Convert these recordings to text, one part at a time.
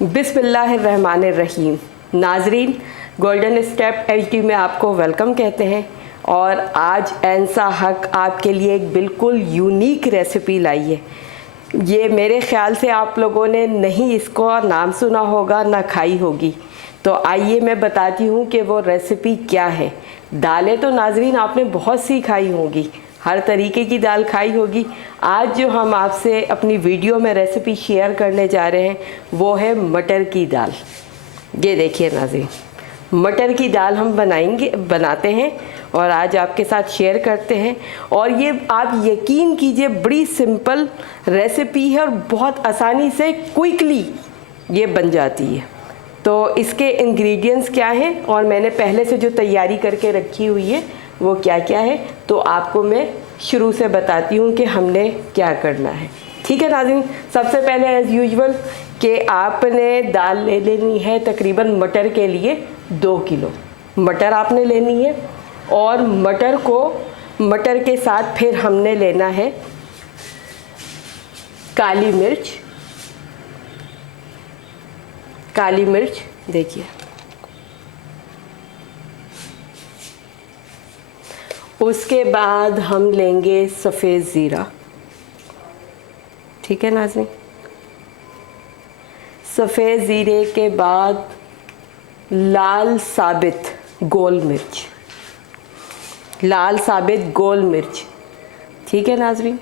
बिस्मिल्लाहिर्रहमानिर्रहीम। नाजरीन, golden step HD में आपको वेलकम कहते हैं। और आज एनसा हक आपके लिए एक बिल्कुल यूनिक रेसिपी लाई है। ये मेरे ख़्याल से आप लोगों ने नहीं इसको नाम सुना होगा ना खाई होगी। तो आइए मैं बताती हूँ कि वो रेसिपी क्या है। दालें तो नाजरीन आपने बहुत सी खाई होंगी, हर तरीके की दाल खाई होगी। आज जो हम आपसे अपनी वीडियो में रेसिपी शेयर करने जा रहे हैं वो है मटर की दाल। ये देखिए नाज़रीन, मटर की दाल हम बनाते हैं और आज आपके साथ शेयर करते हैं। और ये आप यकीन कीजिए बड़ी सिंपल रेसिपी है और बहुत आसानी से क्विकली ये बन जाती है। तो इसके इंग्रेडिएंट्स क्या हैं और मैंने पहले से जो तैयारी करके रखी हुई है वो क्या क्या है, तो आपको मैं शुरू से बताती हूँ कि हमने क्या करना है। ठीक है नाज़रीन, सबसे पहले एज़ यूजुअल कि आपने दाल ले लेनी है। तकरीबन मटर के लिए 2 किलो मटर आपने लेनी है। और मटर के साथ फिर हमने लेना है काली मिर्च देखिए, उसके बाद हम लेंगे सफ़ेद ज़ीरा। ठीक है नाज़रीन, सफ़ेद ज़ीरे के बाद लाल साबित गोल मिर्च। ठीक है नाज़रीन,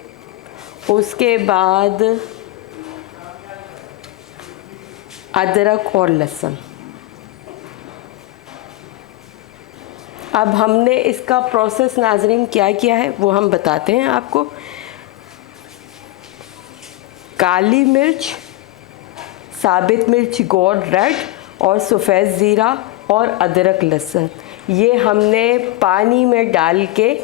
उसके बाद अदरक और लहसुन। अब हमने इसका प्रोसेस नाज़रीन क्या किया है वो हम बताते हैं आपको। काली मिर्च, साबित मिर्च गोल्ड रेड और सफ़ेद ज़ीरा और अदरक लहसुन, ये हमने पानी में डाल के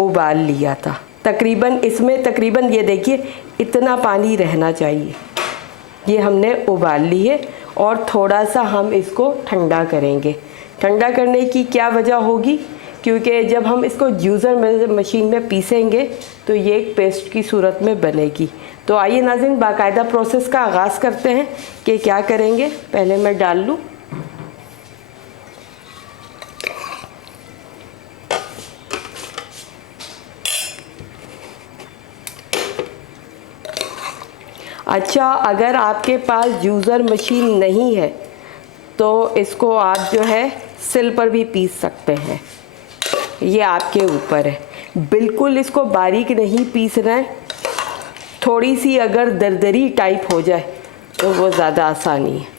उबाल लिया था। तकरीबन ये देखिए इतना पानी रहना चाहिए। ये हमने उबाल ली है और थोड़ा सा हम इसको ठंडा करेंगे। ठंडा करने की क्या वजह होगी, क्योंकि जब हम इसको जूसर मशीन में पीसेंगे तो ये एक पेस्ट की सूरत में बनेगी। तो आइए नाज़रीन बाकायदा प्रोसेस का आगाज़ करते हैं कि क्या करेंगे। पहले मैं डाल लूँ। अच्छा, अगर आपके पास जूसर मशीन नहीं है तो इसको आप जो है सिल पर भी पीस सकते हैं, ये आपके ऊपर है। बिल्कुल इसको बारीक नहीं पीसना है, थोड़ी सी अगर दरदरी टाइप हो जाए तो वो ज़्यादा आसानी है।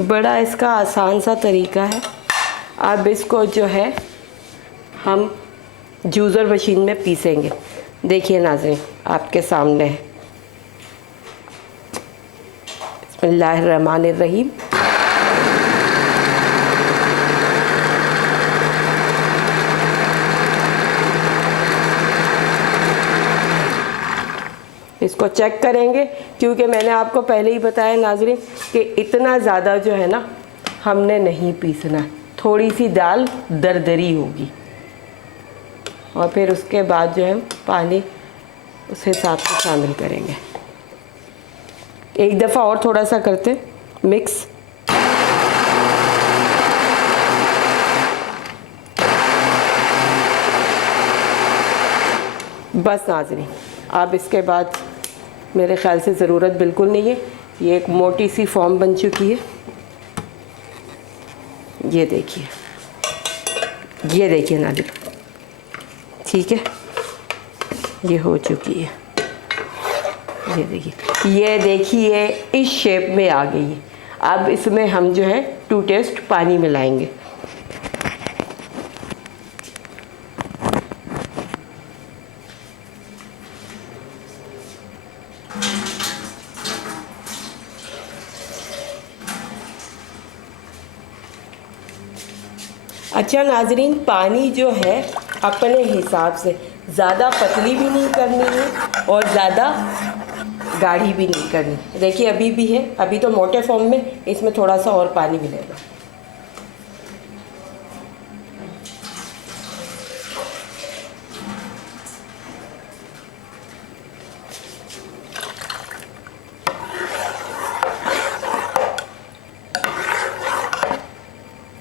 बड़ा इसका आसान सा तरीका है। अब इसको जो है हम जूसर मशीन में पीसेंगे। देखिए नाज़रीन आपके सामने है। बिस्मिल्लाहिर्रहमानिर्रहीम। इसको चेक करेंगे क्योंकि मैंने आपको पहले ही बताया नाज़रीन कि इतना ज़्यादा जो है ना हमने नहीं पीसना, थोड़ी सी दाल दरदरी होगी। और फिर उसके बाद जो है पानी उस हिसाब से शामिल करेंगे। एक दफ़ा और थोड़ा सा करते मिक्स। बस नाज़रीन, अब इसके बाद मेरे ख़्याल से ज़रूरत बिल्कुल नहीं है। ये एक मोटी सी फॉर्म बन चुकी है। ये देखिए नाज़रीन, ठीक है, ये हो चुकी है। ये देखिए इस शेप में आ गई है। अब इसमें हम जो है 2 टेस्ट पानी मिलाएंगे। अच्छा नाजरीन, पानी जो है अपने हिसाब से, ज़्यादा पतली भी नहीं करनी है और ज़्यादा गाढ़ी भी नहीं करनी। देखिए अभी भी है, अभी तो मोटे फॉर्म में, इसमें थोड़ा सा और पानी मिलेगा।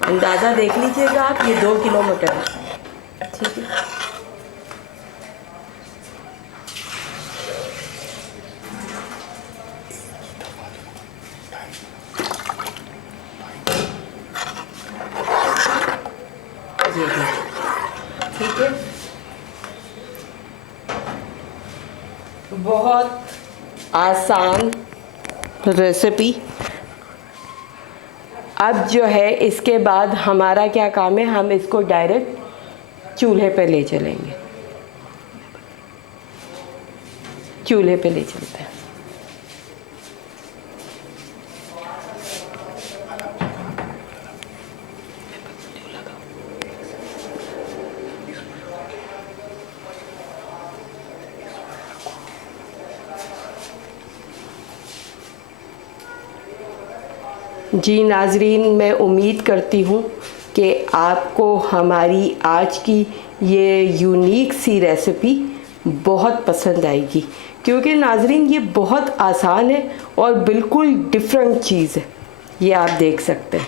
अंदाज़ा देख लीजिएगा आप, ये 2 किलो मटर है, ठीक है। ये ठीक है, बहुत आसान रेसिपी। अब जो है इसके बाद हमारा क्या काम है, हम इसको डायरेक्ट चूल्हे पे ले चलेंगे, चूल्हे पे ले चलते हैं। जी नाजरीन, मैं उम्मीद करती हूँ कि आपको हमारी आज की ये यूनिक सी रेसिपी बहुत पसंद आएगी, क्योंकि नाजरीन ये बहुत आसान है और बिल्कुल डिफरेंट चीज़ है, ये आप देख सकते हैं।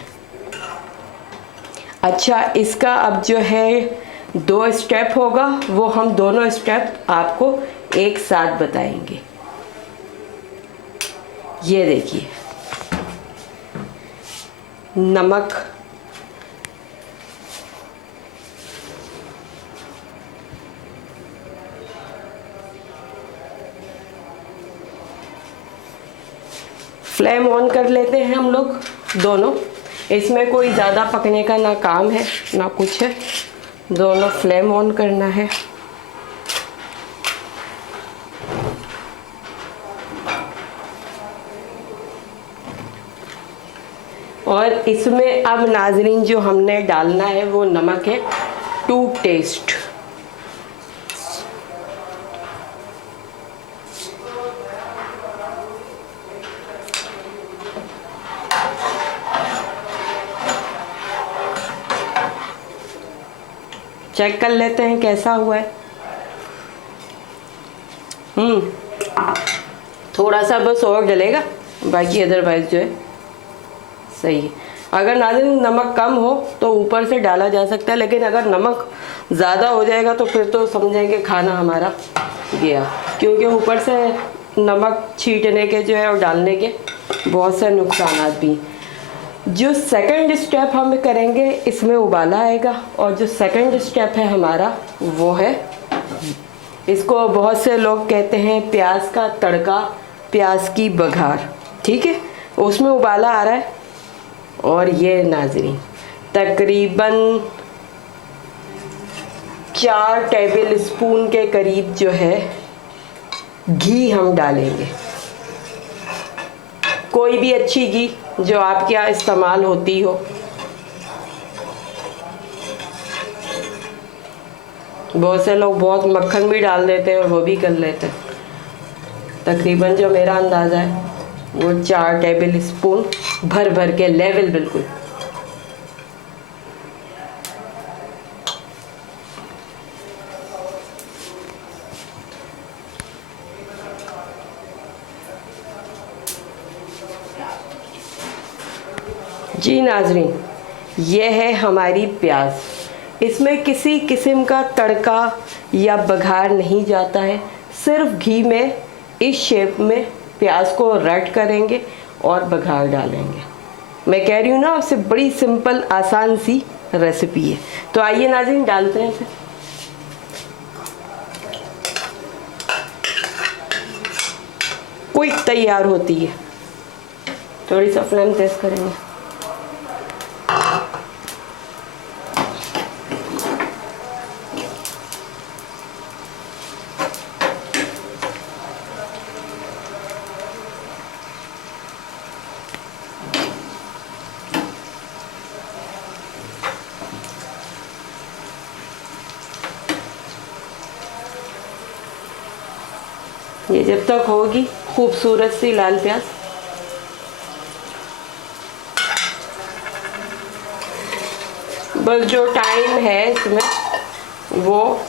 अच्छा, इसका अब जो है 2 स्टेप होगा, वो हम दोनों स्टेप आपको एक साथ बताएंगे। ये देखिए, नमक, फ्लेम ऑन कर लेते हैं हम लोग दोनों। इसमें कोई ज़्यादा पकने का ना काम है ना कुछ है, दोनों फ्लेम ऑन करना है। और इसमें अब नाजरीन जो हमने डालना है वो नमक है टू टेस्ट। चेक कर लेते हैं कैसा हुआ है। थोड़ा सा बस और डलेगा, बाकी अदरवाइज जो है सही है। अगर नाज़रीन नमक कम हो तो ऊपर से डाला जा सकता है, लेकिन अगर नमक ज़्यादा हो जाएगा तो फिर तो समझेंगे खाना हमारा गया, क्योंकि ऊपर से नमक छींटने के जो है और डालने के बहुत से नुकसान भी हैं। जो सेकंड स्टेप हम करेंगे इसमें उबाला आएगा, और जो सेकंड स्टेप है हमारा वो है, इसको बहुत से लोग कहते हैं प्याज का तड़का, प्याज की बघार, ठीक है। उसमें उबाला आ रहा है और ये नाज़रीन तकरीबन 4 टेबल स्पून के करीब जो है घी हम डालेंगे। कोई भी अच्छी घी जो आपके यहाँ इस्तेमाल होती हो। बहुत से लोग बहुत मक्खन भी डाल देते हैं और वो भी कर लेते हैं। तकरीबन जो मेरा अंदाज़ा है वो 4 टेबल स्पून भर भर के लेवल बिल्कुल। जी नाजरीन, यह है हमारी प्याज। इसमें किसी किस्म का तड़का या बघार नहीं जाता है, सिर्फ घी में इस शेप में प्याज को रट करेंगे और बघार डालेंगे। मैं कह रही हूँ ना आपसे, बड़ी सिंपल आसान सी रेसिपी है। तो आइए नाज़रीन डालते हैं फिर। क्विक तैयार होती है। थोड़ी सा फ्लेम तेज करेंगे। ये जब तक होगी खूबसूरत सी लाल प्याज, बस जो टाइम है इसमें वो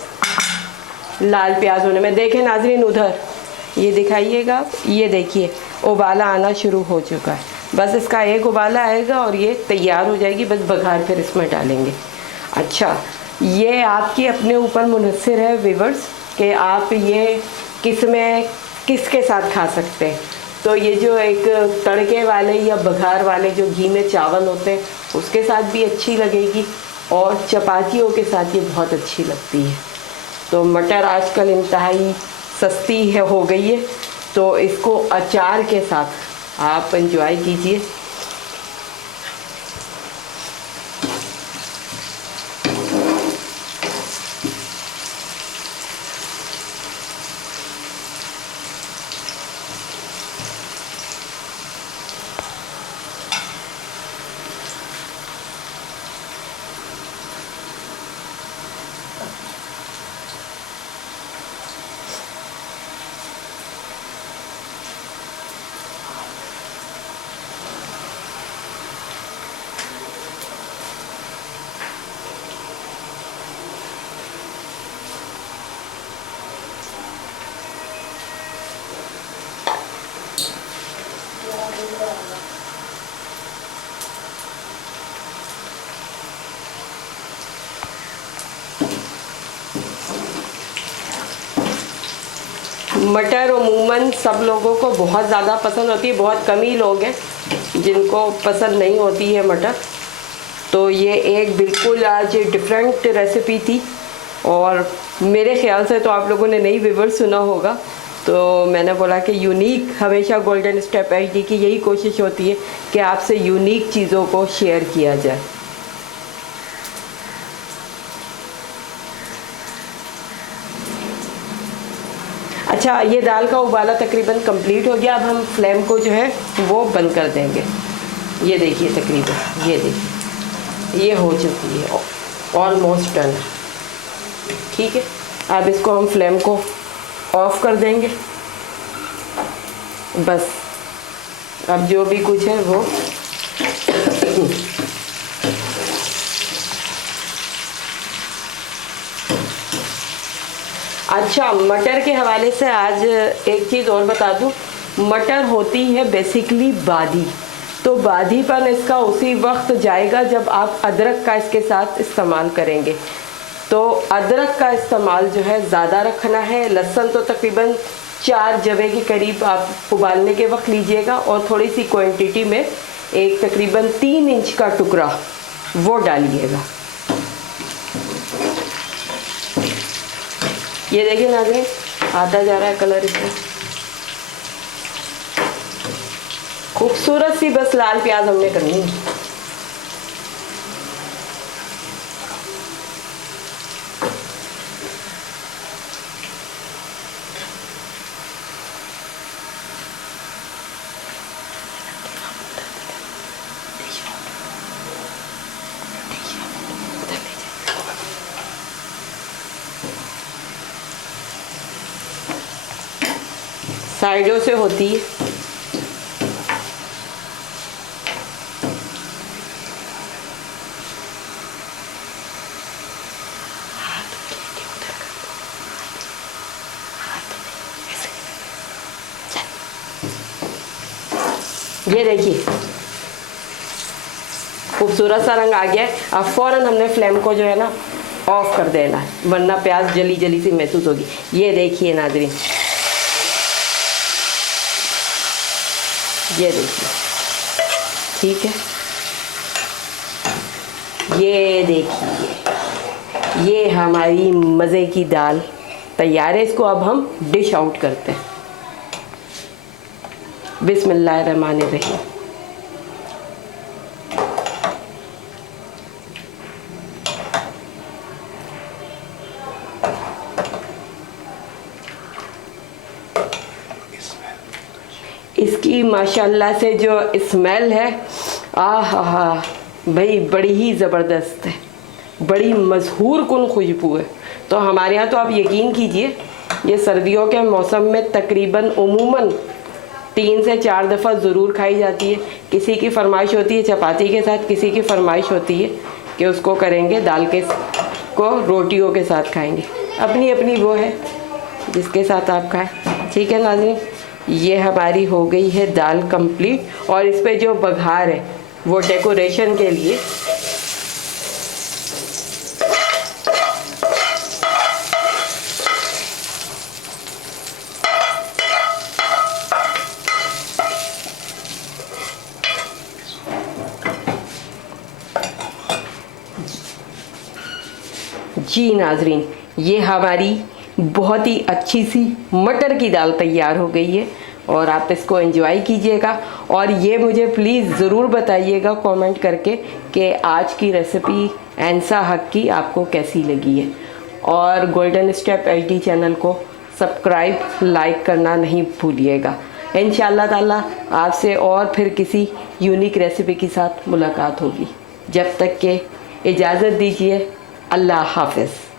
लाल प्याज होने में। देखें नाजरीन, उधर ये दिखाइएगा आप, ये देखिए उबाला आना शुरू हो चुका है। बस इसका एक उबाला आएगा और ये तैयार हो जाएगी, बस बघार फिर इसमें डालेंगे। अच्छा, ये आपके अपने ऊपर मुनहसर है व्यूअर्स कि आप ये किसके साथ खा सकते हैं। तो ये जो एक तड़के वाले या बघार वाले जो घी में चावल होते हैं उसके साथ भी अच्छी लगेगी, और चपातियों के साथ ये बहुत अच्छी लगती है। तो मटर आजकल इंतहाई सस्ती हो गई है, तो इसको अचार के साथ आप एंजॉय कीजिए। मटर अमूमन सब लोगों को बहुत ज़्यादा पसंद होती है, बहुत कम ही लोग हैं जिनको पसंद नहीं होती है मटर। तो ये एक बिल्कुल आज डिफरेंट रेसिपी थी, और मेरे ख्याल से तो आप लोगों ने नई व्यूअर्स सुना होगा, तो मैंने बोला कि यूनिक, हमेशा गोल्डन स्टेप एचडी की यही कोशिश होती है कि आपसे यूनिक चीज़ों को शेयर किया जाए। अच्छा, ये दाल का उबाला तकरीबन कंप्लीट हो गया। अब हम फ्लेम को जो है वो बंद कर देंगे। ये देखिए तकरीबन, ये देखिए ये हो चुकी है, ऑलमोस्ट डन। ठीक है, अब इसको हम फ्लेम को ऑफ कर देंगे। बस अब जो भी कुछ है वो अच्छा, मटर के हवाले से आज एक चीज़ और बता दूं, मटर होती है बेसिकली बादी, तो बादीपन इसका उसी वक्त जाएगा जब आप अदरक का इसके साथ इस्तेमाल करेंगे। तो अदरक का इस्तेमाल जो है ज़्यादा रखना है। लहसुन तो तकरीबन 4 जवे के करीब आप उबालने के वक्त लीजिएगा, और थोड़ी सी क्वांटिटी में एक तकरीबन 3 इंच का टुकड़ा वो डालिएगा। ये देखिए नाज़रीन, आता जा रहा है कलर इसमें, खूबसूरत सी बस लाल प्याज हमने करनी है। साइडों से होती है। ये देखिए खूबसूरत सा रंग आ गया है। अब फ़ौरन हमने फ्लेम को जो है ना ऑफ कर देना है, वरना प्याज जली जली सी महसूस होगी। ये देखिए नाज़रीन, ये देखिए, ठीक है, ये देखिए, ये हमारी मज़े की दाल तैयार है। इसको अब हम डिश आउट करते हैं। बिस्मिल्लाहिर्रहमानिर्रहीम। इसकी माशाल्लाह से जो स्मेल है, आहा भाई बड़ी ही ज़बरदस्त है, बड़ी मशहूर कुन खुशबू है। तो हमारे यहाँ तो आप यकीन कीजिए ये सर्दियों के मौसम में तकरीबन उमूमन 3 से 4 दफ़ा ज़रूर खाई जाती है। किसी की फरमाइश होती है चपाती के साथ, किसी की फरमाइश होती है कि उसको करेंगे दाल के को रोटियों के साथ खाएंगे। अपनी अपनी वो है जिसके साथ आप खाएं। ठीक है नाज़रीन, ये हमारी हो गई है दाल कंप्लीट। और इस पे जो बघार है वो डेकोरेशन के लिए जी नाजरीन, ये हमारी बहुत ही अच्छी सी मटर की दाल तैयार हो गई है और आप इसको एंजॉय कीजिएगा। और ये मुझे प्लीज़ ज़रूर बताइएगा कमेंट करके कि आज की रेसिपी एंसा हक की आपको कैसी लगी है। और गोल्डन स्टेप एचडी चैनल को सब्सक्राइब लाइक करना नहीं भूलिएगा। इंशाअल्लाह ताला आपसे और फिर किसी यूनिक रेसिपी के साथ मुलाकात होगी। जब तक के इजाज़त दीजिए, अल्लाह हाफ़िज़।